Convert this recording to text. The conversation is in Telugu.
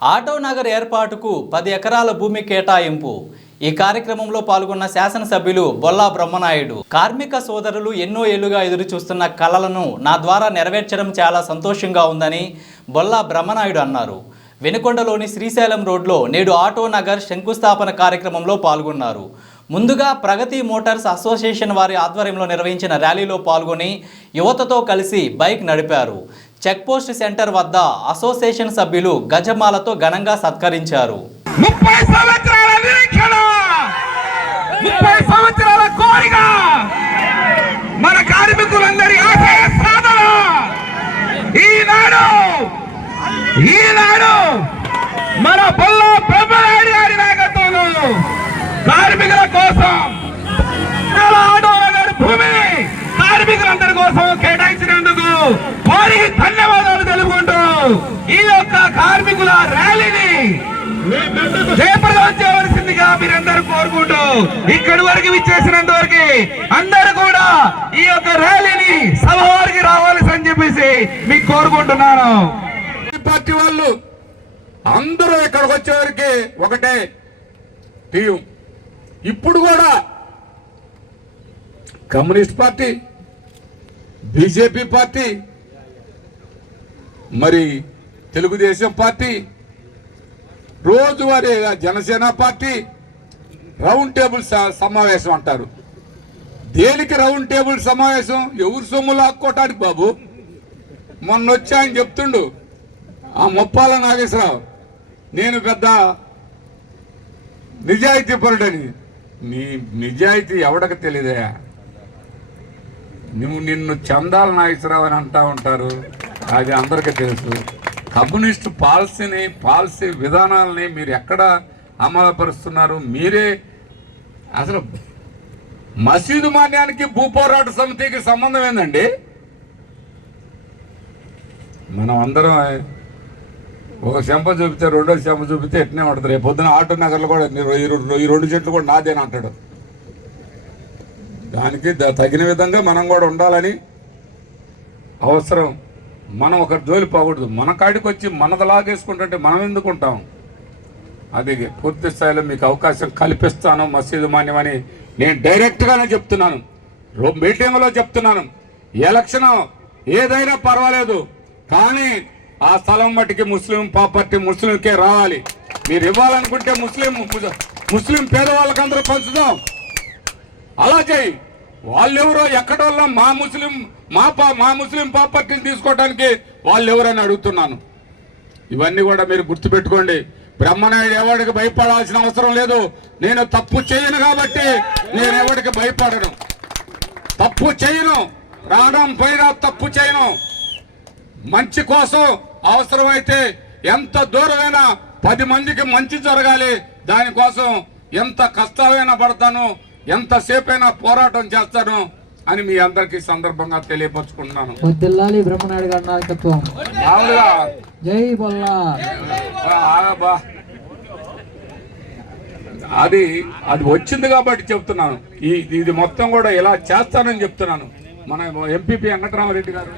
ఆటో నగర్ ఏర్పాటుకు 10 ఎకరాల భూమి కేటాయింపు. ఈ కార్యక్రమంలో పాల్గొన్న శాసనసభ్యులు బొల్లా బ్రహ్మనాయుడు కార్మిక సోదరులు ఎన్నో ఏళ్లుగా ఎదురు చూస్తున్న కలలను నా ద్వారా నెరవేర్చడం చాలా సంతోషంగా ఉందని బొల్లా బ్రహ్మనాయుడు అన్నారు. వెనుకొండలోని శ్రీశైలం రోడ్లో నేడు ఆటో నగర్ శంకుస్థాపన కార్యక్రమంలో పాల్గొన్నారు. ముందుగా ప్రగతి మోటార్స్ అసోసియేషన్ వారి ఆధ్వర్యంలో నిర్వహించిన ర్యాలీలో పాల్గొని యువతతో కలిసి బైక్ నడిపారు. చెక్పోస్ట్ సెంటర్ వద్ద అసోసియేషన్ సభ్యులు గజమాలతో ఘనంగా సత్కరించారు. 30 సంవత్సరాల నిరీక్షణ, 30 సంవత్సరాల కోరిక, మన కార్మికులందరి ఆశయ సాధన ఈనాడు మన బొల్లా బ్రహ్మనాయుడు గారి నాయకత్వంలో కార్మికుల కోసం ఆటో నగర్ భూమిని కార్మికులందరి కోసం కేటాయించినందుకు వారికి ధన్యవాదాలు తెలుపుకుంటూ ఈ యొక్క కార్మికుల ర్యాలీని చేపట్టవలసిందిగా మీరందరూ కోరుకుంటూ ఇక్కడి వరకు విచ్చేసినంత వరకు అందరూ కూడా ఈ యొక్క ర్యాలీని సభ వారికి రావాలని అని చెప్పేసి మీకు కోరుకుంటున్నాను. పార్టీ వాళ్ళు అందరూ ఇక్కడికి వచ్చేవారికి ఒకటే టీం. ఇప్పుడు కూడా కమ్యూనిస్ట్ పార్టీ, బీజేపీ పార్టీ, మరి తెలుగుదేశం పార్టీ, రోజువారీ జనసేన పార్టీ రౌండ్ టేబుల్ సమావేశం అంటారు. దేనికి రౌండ్ టేబుల్ సమావేశం? ఎవరు సొమ్ము లాక్కోటానికి బాబు. మొన్న వచ్చి ఆయన చెప్తుండు, ఆ ముప్పాల నాగేశ్వరరావు నేను పెద్ద నిజాయితీ పరుడని. నీ నిజాయితీ ఎవడకు తెలియదయా? నిన్ను చందాల నాగేశ్వరరావు అని అంటా ఉంటారు, అది అందరికీ తెలుసు. కమ్యూనిస్టు పాలసీ విధానాలని మీరు ఎక్కడ అమలుపరుస్తున్నారు? మీరే అసలు మసీదు మాన్యానికి భూపోరాట సమితికి సంబంధం ఏందండి? మనం అందరం ఒక చెంప చూపితే రెండో చెంప చూపితే ఎట్నే ఉంటుంది. రేపు పొద్దున ఆటో నగర్లో కూడా ఈ 2 చెట్లు కూడా నాదేని అంటాడు. దానికి తగిన విధంగా మనం కూడా ఉండాలని అవసరం. మనం ఒకరి జోలి పోకూడదు. మన కాడికి వచ్చి మనది లాగేసుకుంటుంటే మనం ఎందుకు ఉంటాం? అది పూర్తి స్థాయిలో మీకు అవకాశం కల్పిస్తాను. మసీదు మాన్యమని నేను డైరెక్ట్గానే చెప్తున్నాను, మీటింగ్లో చెప్తున్నాను. ఎలక్షన్ ఏదైనా పర్వాలేదు, కానీ ఆ స్థలం మట్టికి ముస్లిం ప్రాపర్టీ ముస్లింకే రావాలి. మీరు ఇవ్వాలనుకుంటే ముస్లిం పేదవాళ్ళకి అందరూ పంచుదాం. అలా చేయి. వాళ్ళెవరో ఎక్కడోళ్ళ మా ముస్లిం ప్రాపర్టీని తీసుకోవడానికి వాళ్ళు ఎవరని అడుగుతున్నాను. ఇవన్నీ కూడా మీరు గుర్తుపెట్టుకోండి. బ్రహ్మనాయుడు ఎవరికి భయపడాల్సిన అవసరం లేదు. నేను తప్పు చేయను కాబట్టి నేను ఎవరికి భయపడను. తప్పు చేయను, ప్రాణం పోయినా తప్పు చేయను. మంచి కోసం అవసరమైతే ఎంత దూరమైనా 10 మందికి మంచి జరగాలి, దానికోసం ఎంత కష్టమైనా పడతాను, ఎంతసేపైనా పోరాటం చేస్తాను అని మీ అందరికీ సందర్భంగా తెలియపరుచుకుంటున్నాను. బ్రహ్మనాయుడు గారి నాయకత్వం. జై బొల్లా. అది వచ్చింది కాబట్టి చెప్తున్నాను. ఇది మొత్తం కూడా ఇలా చేస్తానని చెప్తున్నాను. మన ఎంపీపీ వెంకటరామరెడ్డి గారు